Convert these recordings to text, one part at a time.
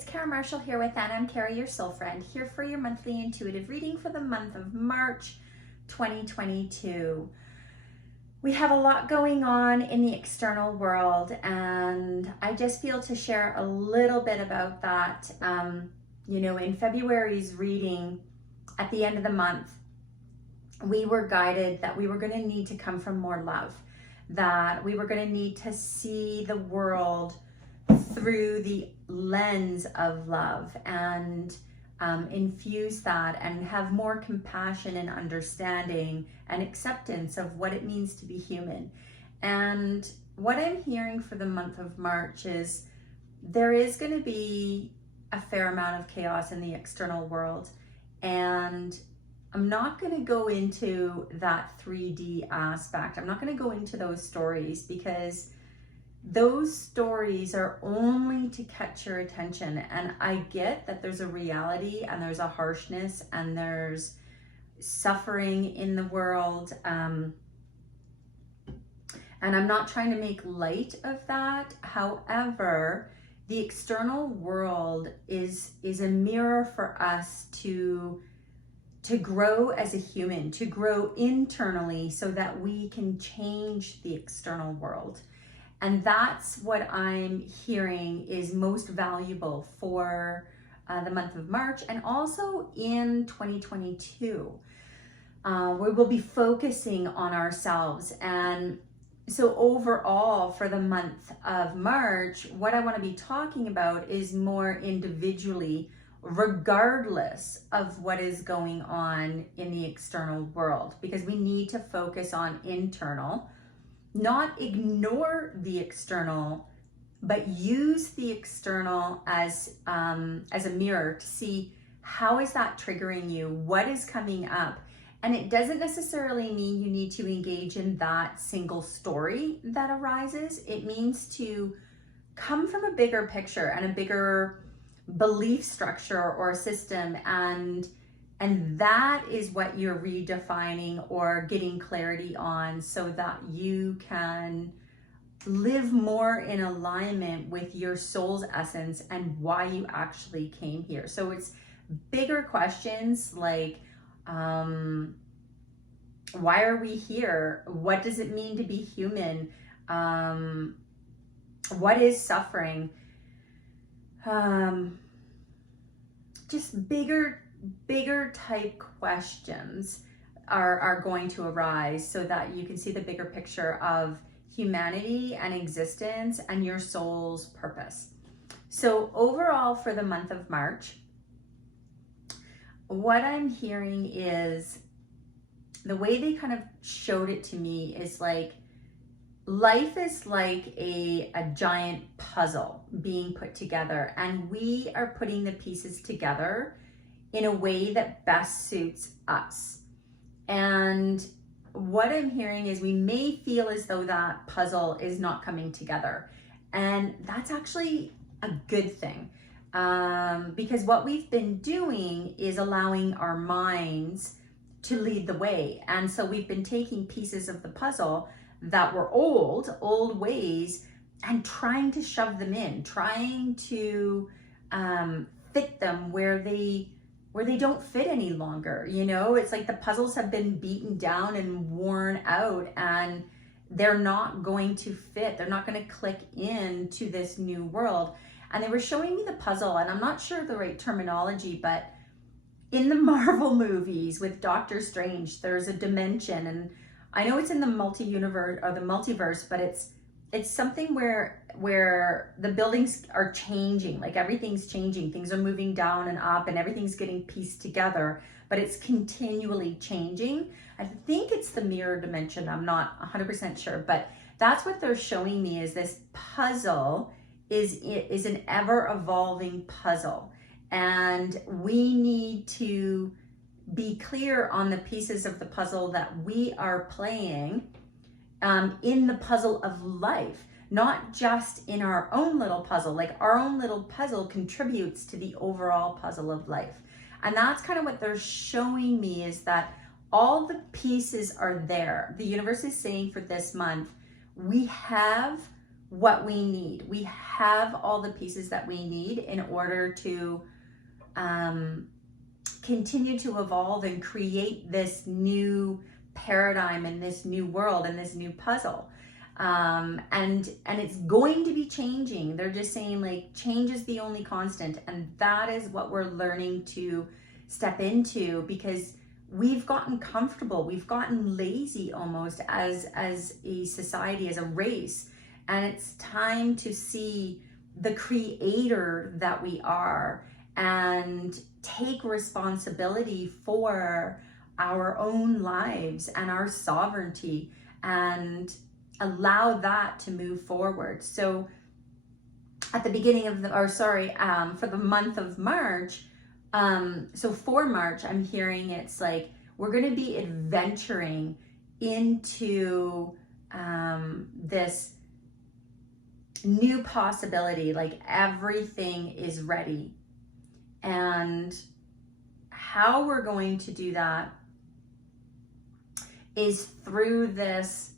it's Kara Marshall here with Anna. I'm Kara, your soul friend, here for your monthly intuitive reading for the month of March 2022. We have a lot going on in the external world, and I just feel to share a little bit about that. In February's reading, at the end of the month, we were guided that we were going to need to come from more love, that we were going to need to see the world through the lens of love and infuse that and have more compassion and understanding and acceptance of what it means to be human. And what I'm hearing for the month of March is there is going to be a fair amount of chaos in the external world, and I'm not going to go into that 3D aspect. I'm not going to go into those stories because those stories are only to catch your attention. And I get that there's a reality and there's a harshness and there's suffering in the world. And I'm not trying to make light of that. However, the external world is a mirror for us to grow as a human, to grow internally so that we can change the external world. And that's what I'm hearing is most valuable for the month of March and also in 2022. We will be focusing on ourselves. And so overall for the month of March, what I want to be talking about is more individually, regardless of what is going on in the external world, because we need to focus on internal. Not ignore the external, but use the external as a mirror to see how is that triggering you, what is coming up. And it doesn't necessarily mean you need to engage in that single story that arises. It means to come from a bigger picture and a bigger belief structure or system, and that is what you're redefining or getting clarity on so that you can live more in alignment with your soul's essence and why you actually came here. So it's bigger questions like, why are we here? What does it mean to be human? What is suffering? Just bigger type questions are going to arise so that you can see the bigger picture of humanity and existence and your soul's purpose. So overall for the month of March, what I'm hearing is the way they kind of showed it to me is like life is like a giant puzzle being put together, and we are putting the pieces together in a way that best suits us. And what I'm hearing is we may feel as though that puzzle is not coming together. And that's actually a good thing, because what we've been doing is allowing our minds to lead the way. And so we've been taking pieces of the puzzle that were old ways and trying to shove them in, trying to fit them where they don't fit any longer. It's like the puzzles have been beaten down and worn out, and they're not going to fit. They're not going to click into this new world. And they were showing me the puzzle, and I'm not sure of the right terminology, but in the Marvel movies with Doctor Strange, there's a dimension, and I know it's in the multi-universe or the multiverse, but it's something where the buildings are changing, like everything's changing. Things are moving down and up and everything's getting pieced together, but it's continually changing. I think it's the mirror dimension. I'm not 100% sure, but that's what they're showing me is this puzzle is an ever evolving puzzle. And we need to be clear on the pieces of the puzzle that we are playing in the puzzle of life, not just in our own little puzzle. Like our own little puzzle contributes to the overall puzzle of life. And that's kind of what they're showing me, is that all the pieces are there. The universe is saying for this month, we have what we need. We have all the pieces that we need in order to continue to evolve and create this new paradigm and this new world and this new puzzle. And it's going to be changing. They're just saying, like, change is the only constant, and that is what we're learning to step into, because we've gotten comfortable, we've gotten lazy almost as a society, as a race, and it's time to see the creator that we are and take responsibility for our own lives and our sovereignty, and allow that to move forward. So at the beginning of for the month of March, so for March, I'm hearing it's like we're going to be adventuring into this new possibility, like everything is ready. And how we're going to do that is through this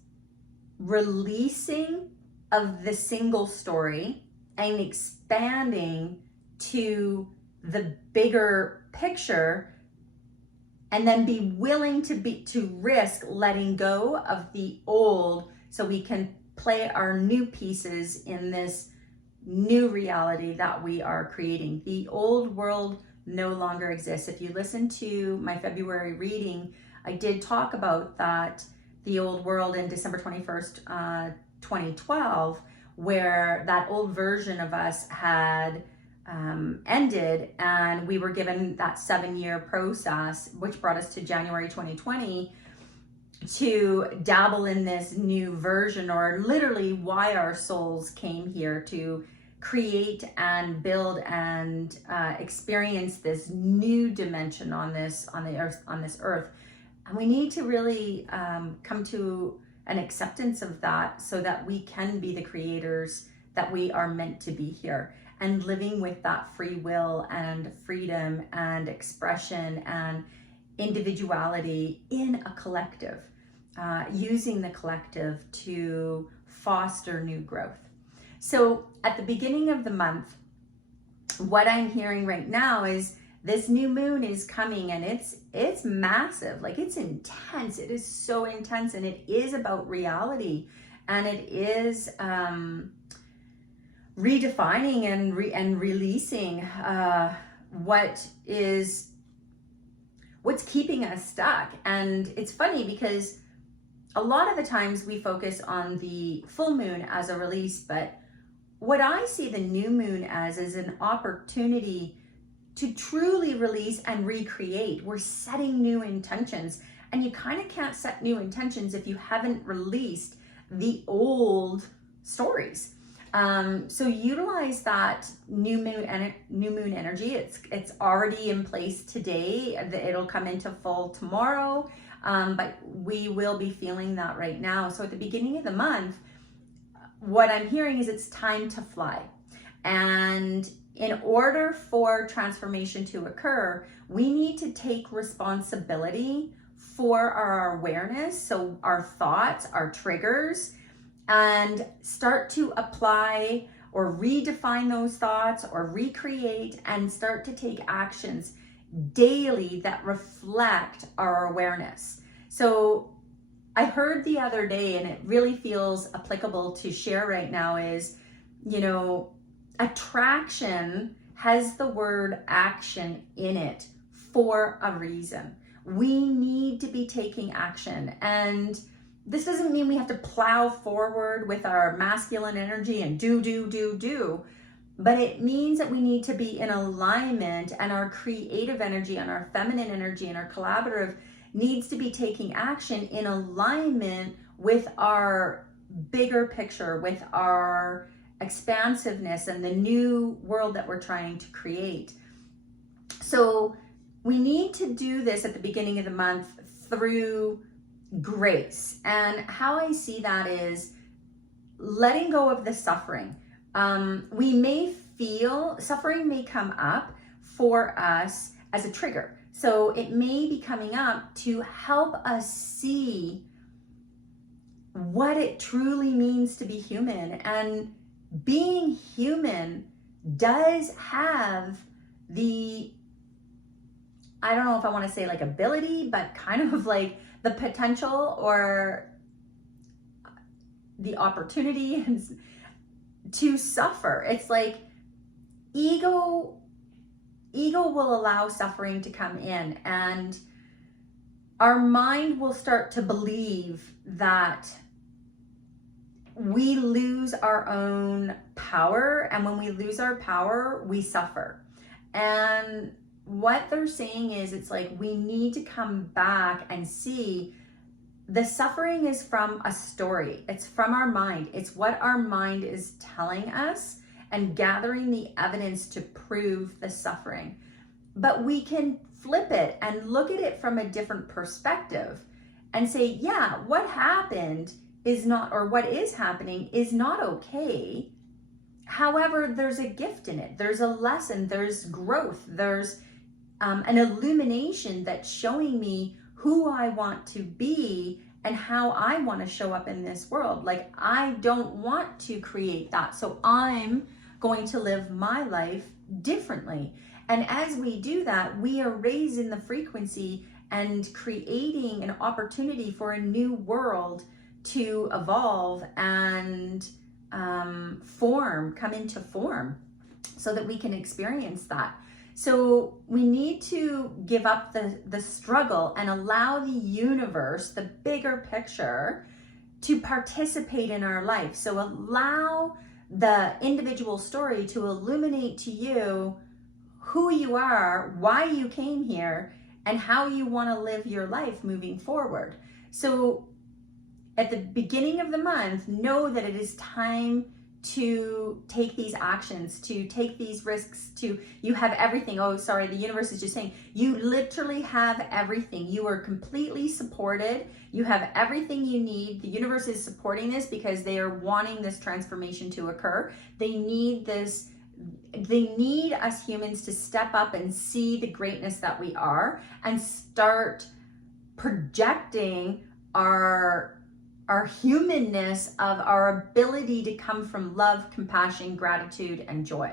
releasing of the single story and expanding to the bigger picture, and then be willing to risk letting go of the old so we can play our new pieces in this new reality that we are creating. The old world no longer exists. If you listen to my February reading, I did talk about that, the old world in December 21st, 2012, where that old version of us had ended, and we were given that 7-year process, which brought us to January 2020, to dabble in this new version, or literally why our souls came here to create and build and experience this new dimension on this earth. And we need to really come to an acceptance of that, so that we can be the creators that we are meant to be here, and living with that free will and freedom and expression and individuality in a collective, using the collective to foster new growth. So at the beginning of the month, what I'm hearing right now is this new moon is coming, and it's massive. Like, it's intense. It is so intense, and it is about reality, and it is redefining and releasing what's keeping us stuck. And it's funny because a lot of the times we focus on the full moon as a release, but what I see the new moon as is an opportunity to truly release and recreate. We're setting new intentions, and you kind of can't set new intentions if you haven't released the old stories. So utilize that new moon energy. It's already in place today. It'll come into full tomorrow, but we will be feeling that right now. So at the beginning of the month, what I'm hearing is it's time to fly. And in order for transformation to occur, we need to take responsibility for our awareness, so our thoughts, our triggers, and start to apply or redefine those thoughts or recreate, and start to take actions daily that reflect our awareness. So I heard the other day, and it really feels applicable to share right now, is, attraction has the word action in it for a reason. We need to be taking action. And this doesn't mean we have to plow forward with our masculine energy and do, but it means that we need to be in alignment, and our creative energy and our feminine energy and our collaborative needs to be taking action in alignment with our bigger picture, with our expansiveness and the new world that we're trying to create. So we need to do this at the beginning of the month through grace. And how I see that is letting go of the suffering. We may feel suffering may come up for us as a trigger. So it may be coming up to help us see what it truly means to be human. And being human does have the, I don't know if I want to say like ability, but kind of like the potential or the opportunity to suffer. It's like ego will allow suffering to come in, and our mind will start to believe that we lose our own power, and when we lose our power, we suffer. And what they're saying is, it's like we need to come back and see the suffering is from a story. It's from our mind. It's what our mind is telling us and gathering the evidence to prove the suffering. But we can flip it and look at it from a different perspective and say, yeah, what happened is not, or what is happening is not okay. However, there's a gift in it. There's a lesson, there's growth, there's an illumination that's showing me who I want to be and how I want to show up in this world. Like, I don't want to create that. So I'm going to live my life differently. And as we do that, we are raising the frequency and creating an opportunity for a new world to evolve and come into form so that we can experience that. So we need to give up the struggle and allow the universe, the bigger picture, to participate in our life. So allow the individual story to illuminate to you who you are, why you came here, and how you want to live your life moving forward. So at the beginning of the month, know that it is time to take these actions, to take these risks, you have everything. Oh, sorry, the universe is just saying, you literally have everything. You are completely supported. You have everything you need. The universe is supporting this because they are wanting this transformation to occur. They need this. They need us humans to step up and see the greatness that we are and start projecting our humanness of our ability to come from love, compassion, gratitude, and joy.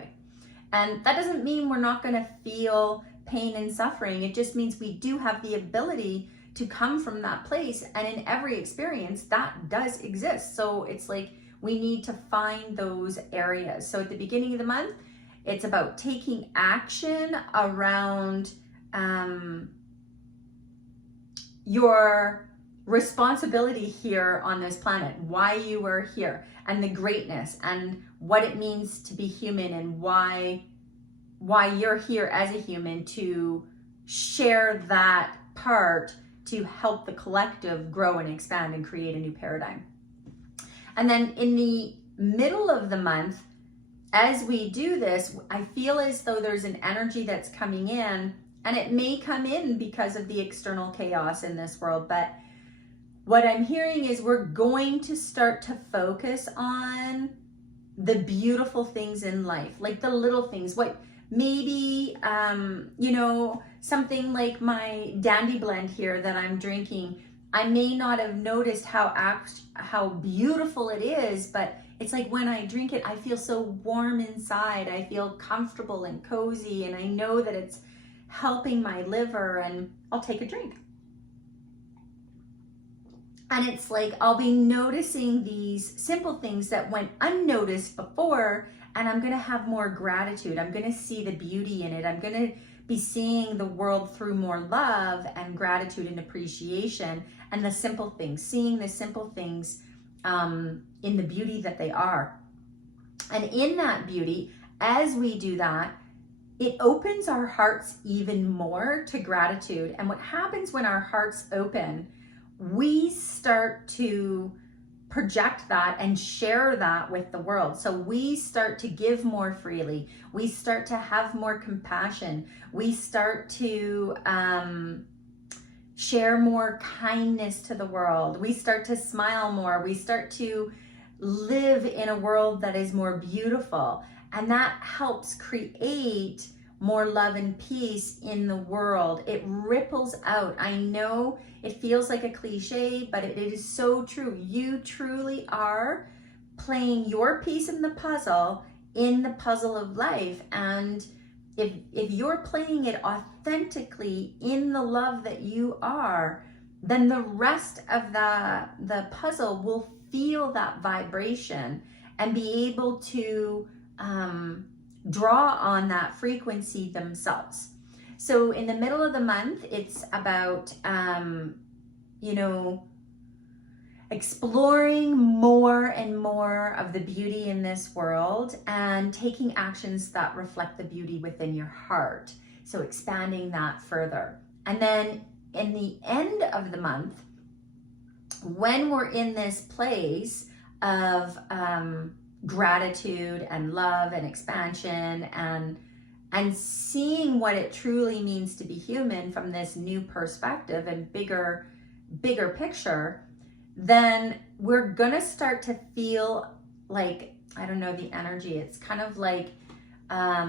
And that doesn't mean we're not going to feel pain and suffering. It just means we do have the ability to come from that place. And in every experience, that does exist. So it's like we need to find those areas. So at the beginning of the month, it's about taking action around your responsibility here on this planet, why you are here, and the greatness, and what it means to be human, and why you're here as a human to share that part to help the collective grow and expand and create a new paradigm. And then in the middle of the month, as we do this, I feel as though there's an energy that's coming in, and it may come in because of the external chaos in this world, but what I'm hearing is we're going to start to focus on the beautiful things in life, like the little things. What maybe, something like my Dandy Blend here that I'm drinking, I may not have noticed how beautiful it is, but it's like when I drink it, I feel so warm inside. I feel comfortable and cozy, and I know that it's helping my liver, and I'll take a drink. And it's like I'll be noticing these simple things that went unnoticed before, and I'm going to have more gratitude. I'm going to see the beauty in it. I'm going to be seeing the world through more love and gratitude and appreciation, and the simple things, seeing the simple things in the beauty that they are. And in that beauty, as we do that, it opens our hearts even more to gratitude. And what happens when our hearts open, we start to project that and share that with the world. So we start to give more freely. We start to have more compassion. We start to share more kindness to the world. We start to smile more. We start to live in a world that is more beautiful. And that helps create more love and peace in the world. It ripples out. I know it feels like a cliche, but it is so true. You truly are playing your piece in the puzzle of life. And if you're playing it authentically in the love that you are, then the rest of the puzzle will feel that vibration and be able to draw on that frequency themselves. So in the middle of the month, it's about, exploring more and more of the beauty in this world and taking actions that reflect the beauty within your heart. So expanding that further. And then in the end of the month, when we're in this place of gratitude and love and expansion and seeing what it truly means to be human from this new perspective and bigger picture, then we're gonna start to feel like, I don't know, the energy. It's kind of like I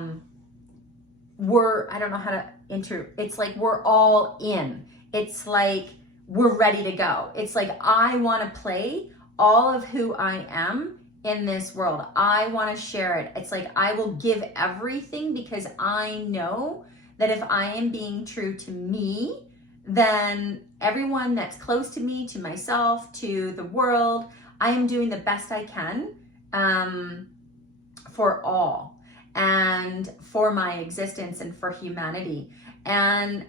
don't know how to it's like we're all in. It's like we're ready to go. It's like I want to play all of who I am in this world. I want to share it. It's like I will give everything because I know that if I am being true to me, then everyone that's close to me, to myself, to the world, I am doing the best I can for all and for my existence and for humanity. And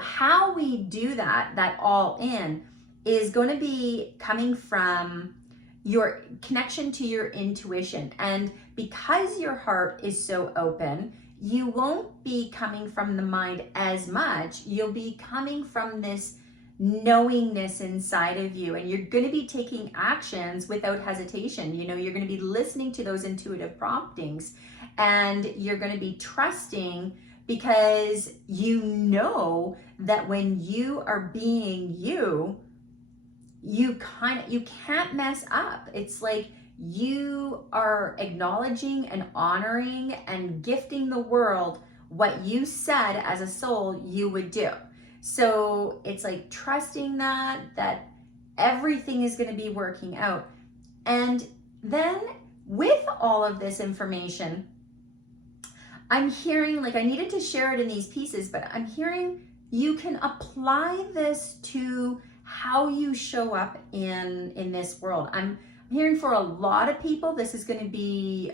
how we do that all in is going to be coming from your connection to your intuition. And because your heart is so open, you won't be coming from the mind as much. You'll be coming from this knowingness inside of you, and you're going to be taking actions without hesitation. You're going to be listening to those intuitive promptings, and you're going to be trusting, because you know that when you are being you can't mess up. It's like you are acknowledging and honoring and gifting the world what you said as a soul you would do. So it's like trusting that everything is going to be working out. And then with all of this information, I'm hearing, like, I needed to share it in these pieces, but I'm hearing you can apply this to how you show up in this world. I'm hearing for a lot of people, this is going to be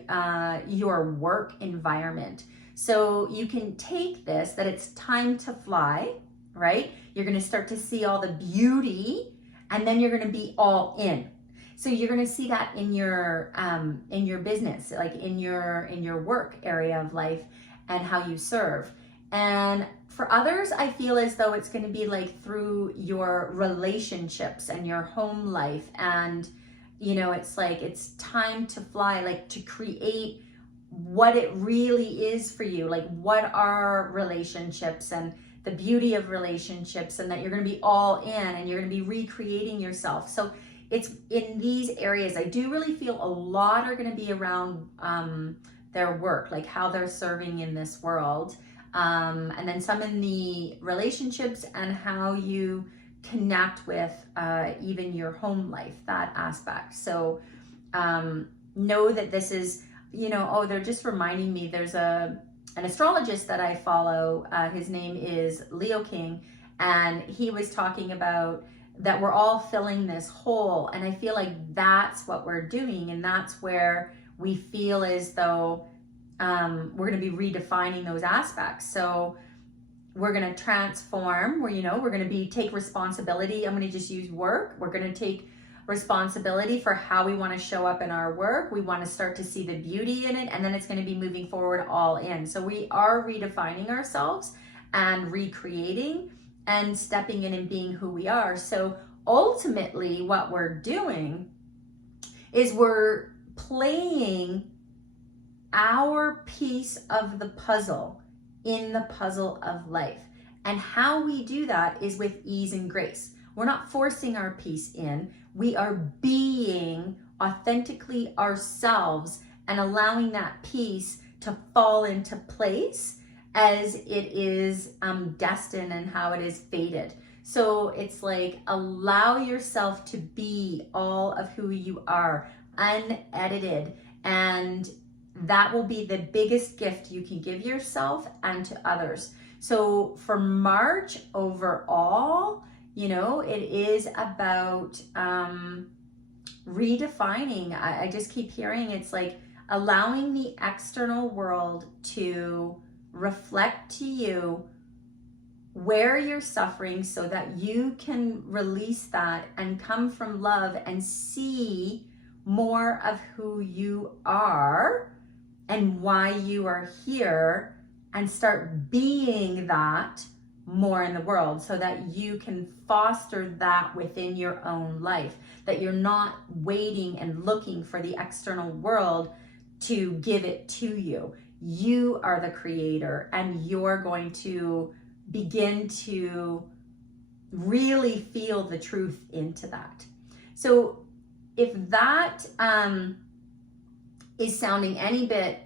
your work environment. So you can take this, that it's time to fly, right? You're going to start to see all the beauty, and then you're going to be all in. So you're going to see that in your business, like in your work area of life and how you serve. And for others, I feel as though it's going to be like through your relationships and your home life. And, it's like it's time to fly, like to create what it really is for you. Like, what are relationships and the beauty of relationships, and that you're going to be all in and you're going to be recreating yourself. So it's in these areas. I do really feel a lot are going to be around their work, like how they're serving in this world. And then some in the relationships and how you connect with even your home life, that aspect. So know that this is, they're just reminding me, there's an astrologist that I follow. His name is Leo King, and he was talking about that we're all filling this hole. And I feel like that's what we're doing. And that's where we feel as though we're going to be redefining those aspects. So we're going to transform, we're going to take responsibility. I'm going to just use work. We're going to take responsibility for how we want to show up in our work. We want to start to see the beauty in it. And then it's going to be moving forward all in. So we are redefining ourselves and recreating and stepping in and being who we are. So ultimately what we're doing is we're playing our piece of the puzzle in the puzzle of life. And how we do that is with ease and grace. We're not forcing our piece in. We are being authentically ourselves and allowing that piece to fall into place as it is destined and how it is fated. So it's like, allow yourself to be all of who you are, unedited, and that will be the biggest gift you can give yourself and to others. So for March overall, you know, it is about redefining. I just keep hearing it's like allowing the external world to reflect to you where you're suffering so that you can release that and come from love and see more of who you are and why you are here, and start being that more in the world so that you can foster that within your own life, that you're not waiting and looking for the external world to give it to you. You are the creator, and you're going to begin to really feel the truth into that. So if that is sounding any bit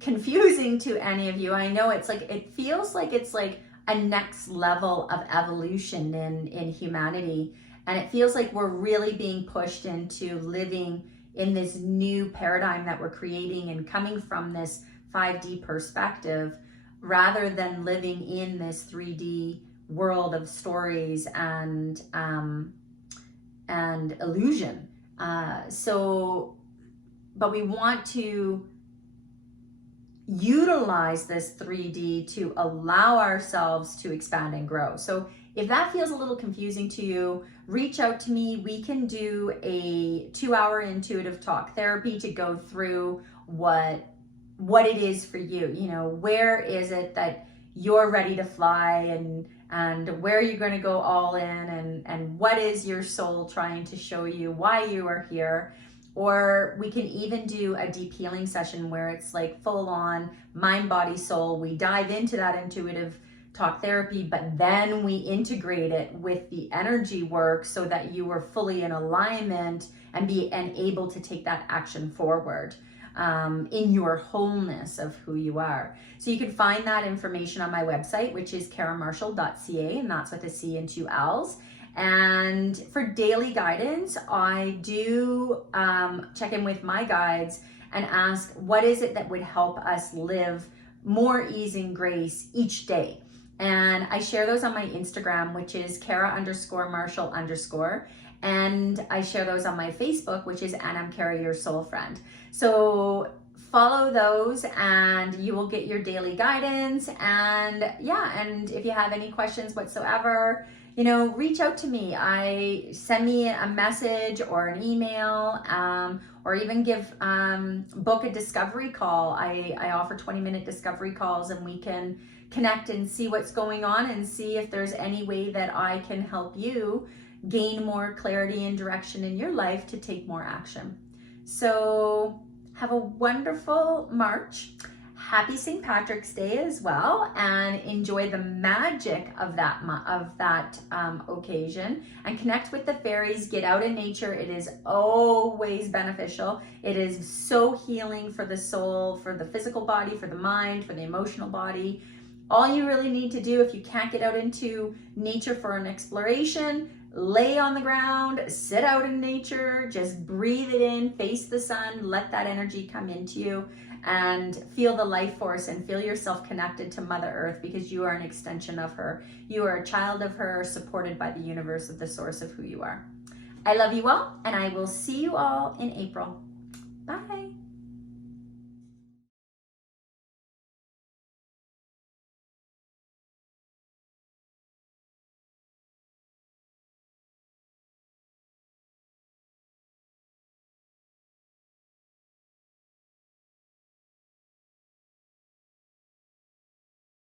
confusing to any of you, I know it's like, it feels like it's like a next level of evolution in humanity, and it feels like we're really being pushed into living in this new paradigm that we're creating and coming from this 5D perspective, rather than living in this 3D world of stories and illusion. But we want to utilize this 3D to allow ourselves to expand and grow. So if that feels a little confusing to you, reach out to me. We can do a 2-hour intuitive talk therapy to go through what it is for you. You know, where is it that you're ready to fly, and where you're going to go all in, and what is your soul trying to show you, why you are here. Or we can even do a deep healing session where it's like full on mind, body, soul. We dive into that intuitive talk therapy, but then we integrate it with the energy work so that you are fully in alignment and able to take that action forward in your wholeness of who you are. So you can find that information on my website, which is karamarshall.ca, and that's with a C and 2 L's. And for daily guidance, I do check in with my guides and ask, what is it that would help us live more ease and grace each day? And I share those on my Instagram, which is Kara_Marshall_. And I share those on my Facebook, which is And I'm Kara, Your Soul Friend. So follow those and you will get your daily guidance. And yeah, and if you have any questions whatsoever, you know, reach out to me. Send me a message or an email, or even book a discovery call. I offer 20-minute discovery calls, and we can connect and see what's going on and see if there's any way that I can help you gain more clarity and direction in your life to take more action. So have a wonderful March. Happy St. Patrick's Day as well, and enjoy the magic of that occasion, and connect with the fairies. Get out in nature. It is always beneficial. It is so healing for the soul, for the physical body, for the mind, for the emotional body. All you really need to do, if you can't get out into nature for an exploration, lay on the ground, sit out in nature, just breathe it in, face the sun, let that energy come into you, and feel the life force and feel yourself connected to Mother Earth, because you are an extension of her. You are a child of her, supported by the universe, of the source of who you are. I love you all, and I will see you all in April. Bye.